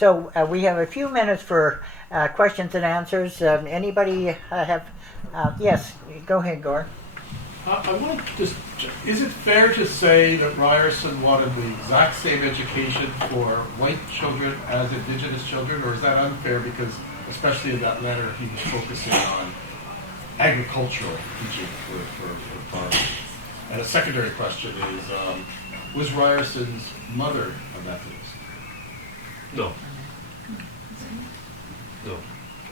So we have a few minutes for questions and answers. Anybody have? Yes, go ahead, Gore. I want to just, is it fair to say that Ryerson wanted the exact same education for white children as Indigenous children, or is that unfair because, especially in that letter, he was focusing on agricultural teaching for farmers? And a secondary question is, was Ryerson's mother a Methodist? No. No.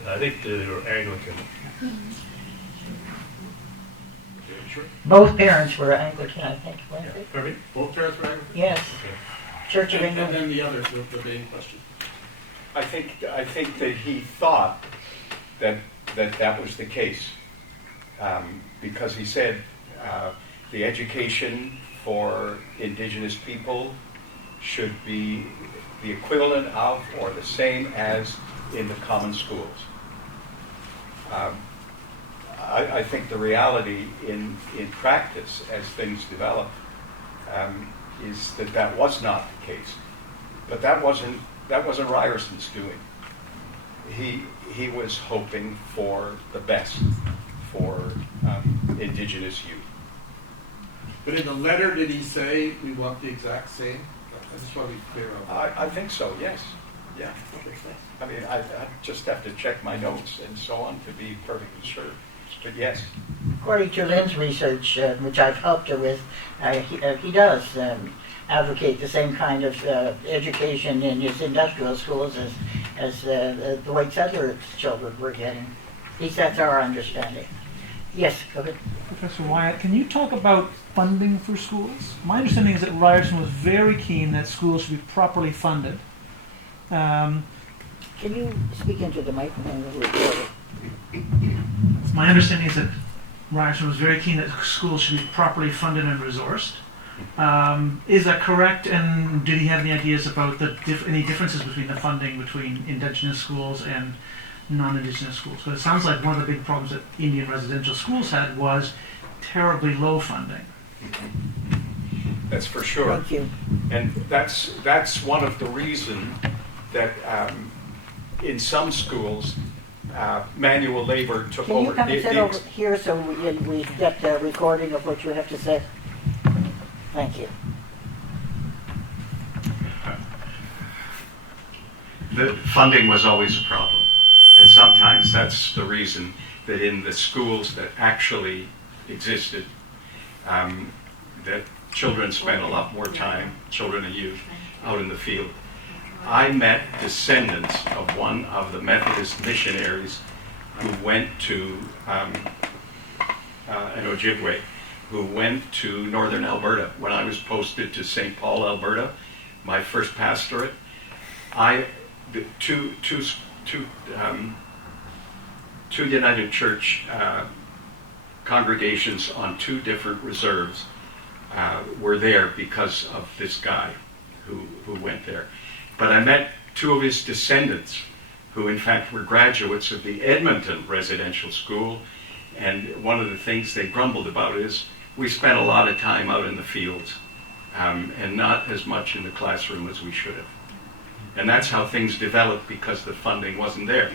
I think they were Anglican. Sure. Both parents were Anglican, I think, weren't they? Pardon me? Both parents were Anglican? Yes. Okay. Church of England. And then the other, the main question. I think that he thought that was the case, because he said the education for Indigenous people should be the equivalent of or the same as in the common schools. I think the reality in practice, as things develop, is that was not the case. But that wasn't Ryerson's doing. He was hoping for the best for Indigenous youth. But in the letter, did he say we want the exact same? I just want to be clear on that. I think so. Yes. Yeah. Okay, thanks. I mean, I just have to check my notes and so on to be perfectly sure. But yes. According to Len's research, which I've helped her with, he does advocate the same kind of education in his industrial schools as the white settlers' children were getting. At least that's our understanding. Yes, go ahead. Professor Wyatt, can you talk about funding for schools? My understanding is that Ryerson was very keen that schools should be properly funded. Can you speak into the microphone? My understanding is that Ryerson was very keen that schools should be properly funded and resourced. Is that correct? And did he have any ideas about any differences between the funding between Indigenous schools and non-Indigenous schools? Because it sounds like one of the big problems that Indian residential schools had was terribly low funding. That's for sure. Thank you. And that's one of the reasons that in some schools manual labor took Can over. you come and sit over here so we get the recording of what you have to say? Thank you. The funding was always a problem. And sometimes that's the reason that in the schools that actually existed, that children spent a lot more time, children and youth, out in the field. I met descendants of one of the Methodist missionaries who went to an Ojibwe, who went to northern Alberta. When I was posted to St. Paul, Alberta, my first pastorate, two United Church congregations on two different reserves were there because of this guy who went there. But I met two of his descendants who in fact were graduates of the Edmonton Residential School, and one of the things they grumbled about is we spent a lot of time out in the fields and not as much in the classroom as we should have. And that's how things developed because the funding wasn't there.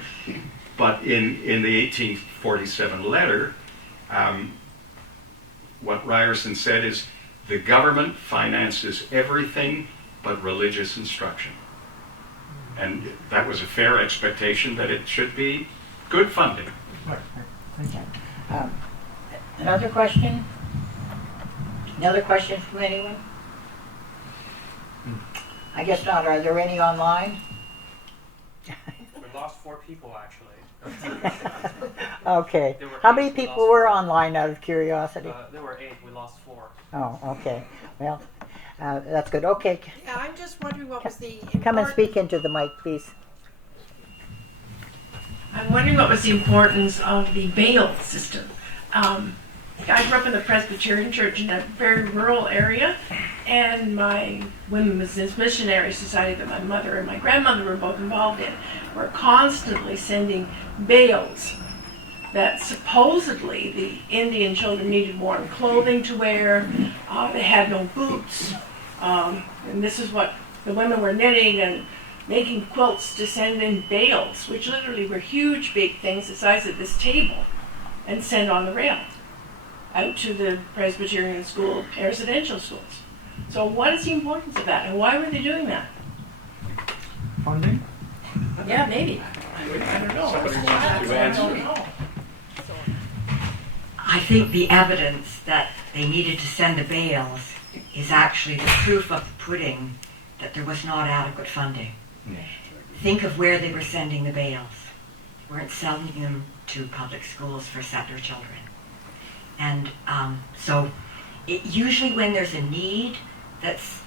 But in the 1847 letter, what Ryerson said is the government finances everything but religious instruction. And that was a fair expectation that it should be good funding. Right. Thank you. Another question? Another question from anyone? I guess not. Are there any online? We lost 4 people, actually. Okay. There were How 8, many we people lost were 4. online, out of curiosity? There were 8. We lost 4. Oh, okay. Well, that's good. Okay. Yeah, I'm just wondering what was the Come and speak into the mic, please. I'm wondering what was the importance of the bail system. I grew up in the Presbyterian church in a very rural area, and my Women's Missionary Society that my mother and my grandmother were both involved in were constantly sending bales that supposedly the Indian children needed warm clothing to wear. They had no boots, and this is what the women were knitting and making quilts to send in bales, which literally were huge, big things the size of this table, and send on the rail out to the Presbyterian school, residential schools. So what is the importance of that, and why were they doing that? Funding? Yeah, maybe. I don't know. Somebody wants to answer. I think the evidence that they needed to send the bales is actually the proof of the pudding that there was not adequate funding. Think of where they were sending the bales. They weren't sending them to public schools for settler children. And so usually when there's a need that's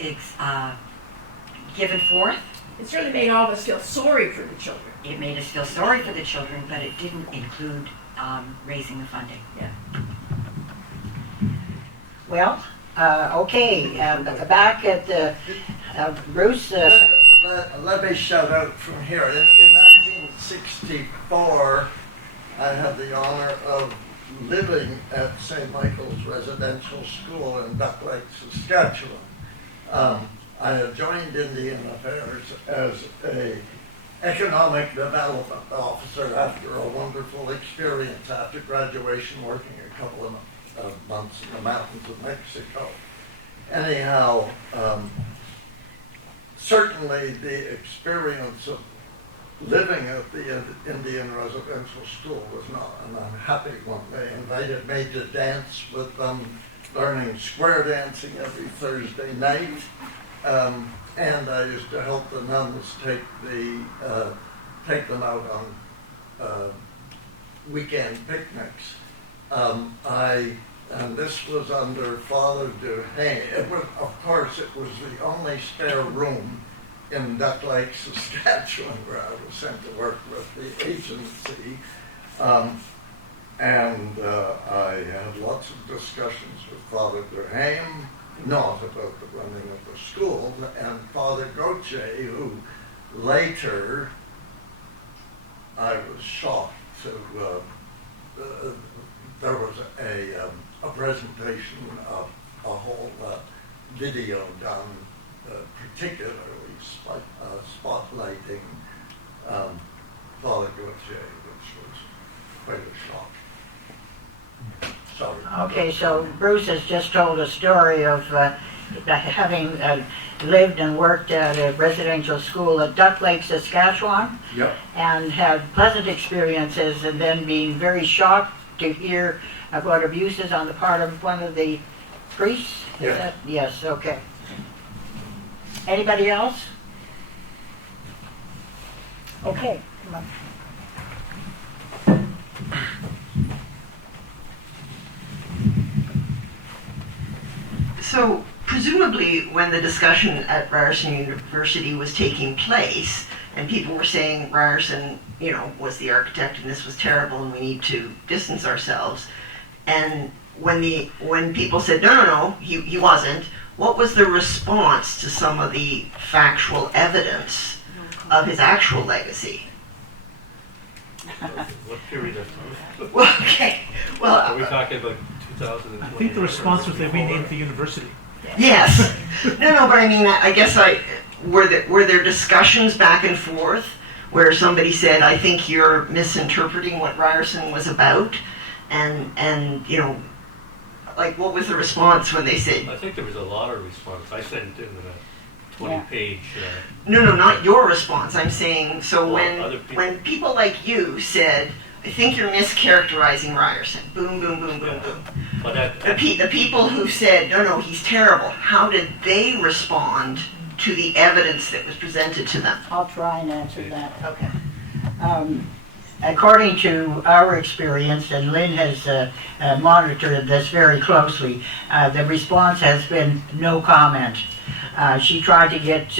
given forth, It certainly made all of us feel sorry for the children. it made us feel sorry for the children, but it didn't include raising the funding. Well, okay, back at the, Bruce, Let me shout out from here. In 1964, I had the honor of living at St. Michael's Residential School in Duck Lake, Saskatchewan. I had joined Indian Affairs as a economic development officer after a wonderful experience after graduation, working a couple of months in the mountains of Mexico. Anyhow, certainly the experience of living at the Indian residential school was not an unhappy one. They invited me to dance with them, learning square dancing every Thursday night. And I used to help the nuns take them out on weekend picnics. And this was under Father Duhane. Of course, it was the only spare room in Duck Lake, Saskatchewan, where I was sent to work with the agency. And I had lots of discussions with Father Duhane, not about the running of the school, and Father Gauthier, who later I was shocked to, there was a presentation of a whole video done particularly spotlighting Father Gauthier, which was quite a shock. Sorry. okay, so Bruce has just told a story of having lived and worked at a residential school at Duck Lake, Saskatchewan, Yep. and had pleasant experiences, and then being very shocked to hear about abuses on the part of one of the priests? Is Yeah. that- Yes, okay. Anybody else? Okay, come on. So presumably when the discussion at Ryerson University was taking place and people were saying Ryerson, was the architect and this was terrible and we need to distance ourselves, and when people said no, he wasn't, what was the response to some of the factual evidence of his actual legacy? What period of time? Well, okay. Are we Well, talking about 2020? I think the response was they renamed the university. yes. No, but I mean, I guess were there discussions back and forth where somebody said, I think you're misinterpreting what Ryerson was about, and like what was the response when they said, I think there was a lot of response. I sent in a 20-page. no, not your response. I'm saying, so Well, other people. when people like you said, I think you're mischaracterizing Ryerson, boom, boom, boom, boom, boom. But The people who said, no, he's terrible, how did they respond to the evidence that was presented to them? I'll try and answer that. Okay. According to our experience, and Lynn has monitored this very closely, the response has been no comment. She tried to get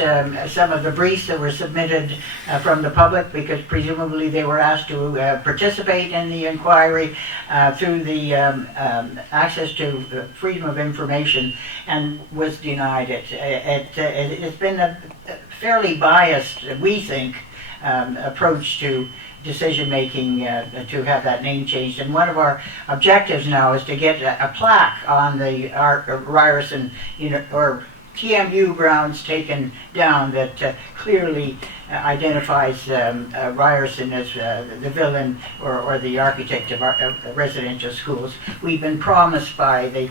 some of the briefs that were submitted from the public, because presumably they were asked to participate in the inquiry through the access to freedom of information, and was denied it. It's been a fairly biased, we think, approach to decision making to have that name changed. And one of our objectives now is to get a plaque on the Ryerson or TMU grounds taken down that clearly identifies Ryerson as the villain or the architect of residential schools. We've been promised by the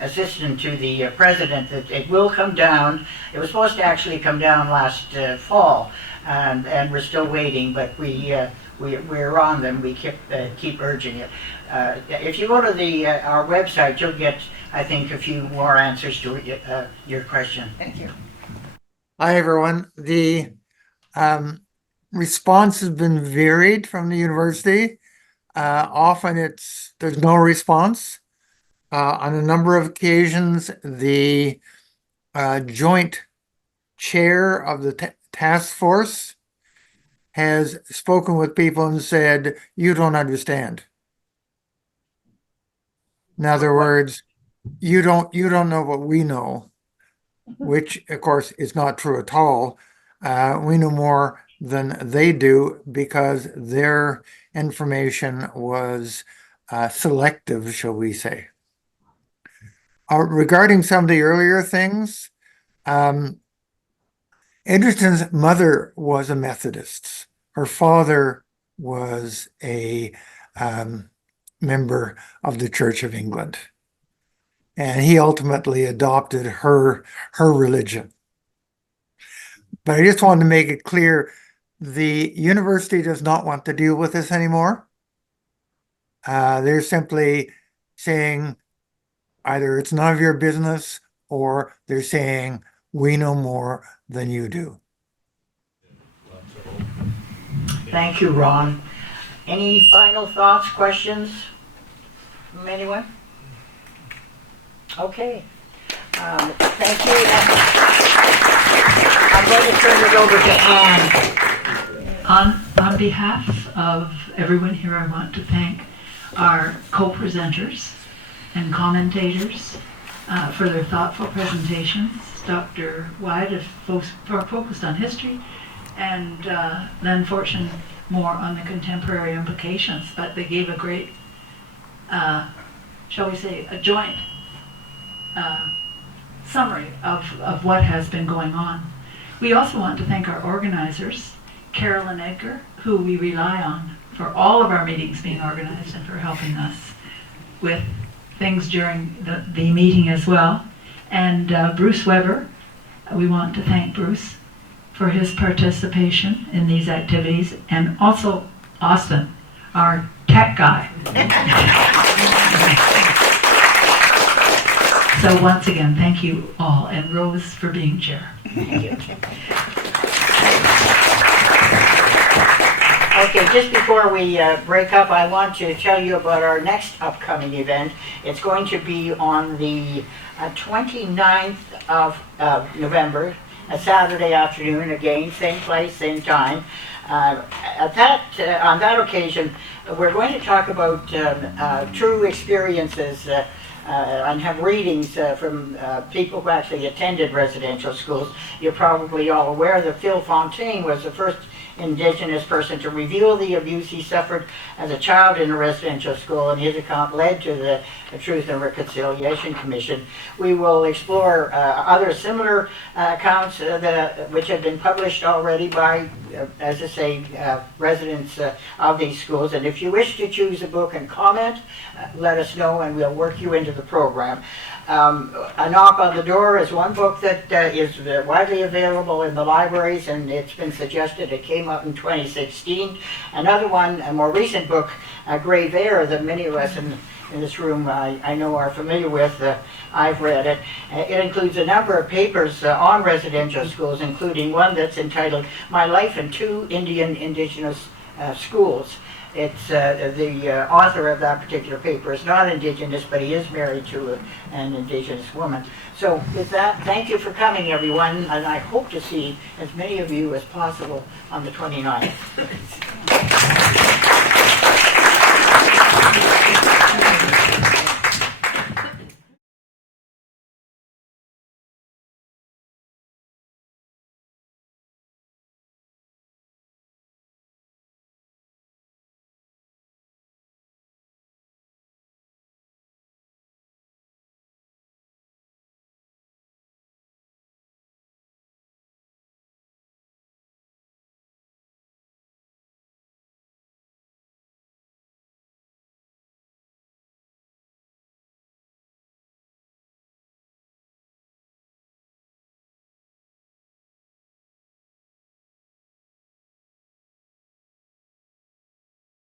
assistant to the president that it will come down. It was supposed to actually come down last fall, and we're still waiting, but we're on them. We keep urging it. If you go to our website, you'll get, I think, a few more answers to your question. Thank you. Hi, everyone. The response has been varied from the university. Often there's no response. On a number of occasions, the joint chair of the task force has spoken with people and said, "You don't understand." In other words, you don't know what we know, which of course is not true at all. We know more than they do because their information was selective, shall we say. Regarding some of the earlier things, Egerton's mother was a Methodist. Her father was a member of the Church of England. And he ultimately adopted her religion. But I just wanted to make it clear, the university does not want to deal with this anymore. They're simply saying either it's none of your business, or they're saying we know more than you do. Thank you, Ron. Any final thoughts, questions from anyone? Okay. Thank you. I'm going to turn it over to Anne. On behalf of everyone here, I want to thank our co-presenters and commentators for their thoughtful presentations. Dr. Wyatt focused on history, and Len Fortune more on the contemporary implications, but they gave a great, shall we say, a joint summary of what has been going on. We also want to thank our organizers, Carol and Edgar, who we rely on for all of our meetings being organized and for helping us with things during the meeting as well. And Bruce Weber, we want to thank Bruce for his participation in these activities, and also Austin, our tech guy. So once again, thank you all, and Rose for being chair. Thank you. Okay, just before we break up, I want to tell you about our next upcoming event. It's going to be on the 29th of November, a Saturday afternoon, again, same place, same time. On that occasion, we're going to talk about true experiences and have readings from people who actually attended residential schools. You're probably all aware that Phil Fontaine was the first Indigenous person to reveal the abuse he suffered as a child in a residential school, and his account led to the Truth and Reconciliation Commission. We will explore other similar accounts which have been published already by, as I say, residents of these schools. And if you wish to choose a book and comment, let us know and we'll work you into the program. A Knock on the Door is one book that is widely available in the libraries, and it's been suggested. It came out in 2016. Another one, a more recent book, Grave Air, that many of us in this room I know are familiar with. I've read it. It includes a number of papers on residential schools, including one that's entitled My Life in Two Indigenous Schools. It's the author of that particular paper is not Indigenous, but he is married to an Indigenous woman. So with that, thank you for coming, everyone, and I hope to see as many of you as possible on the 29th.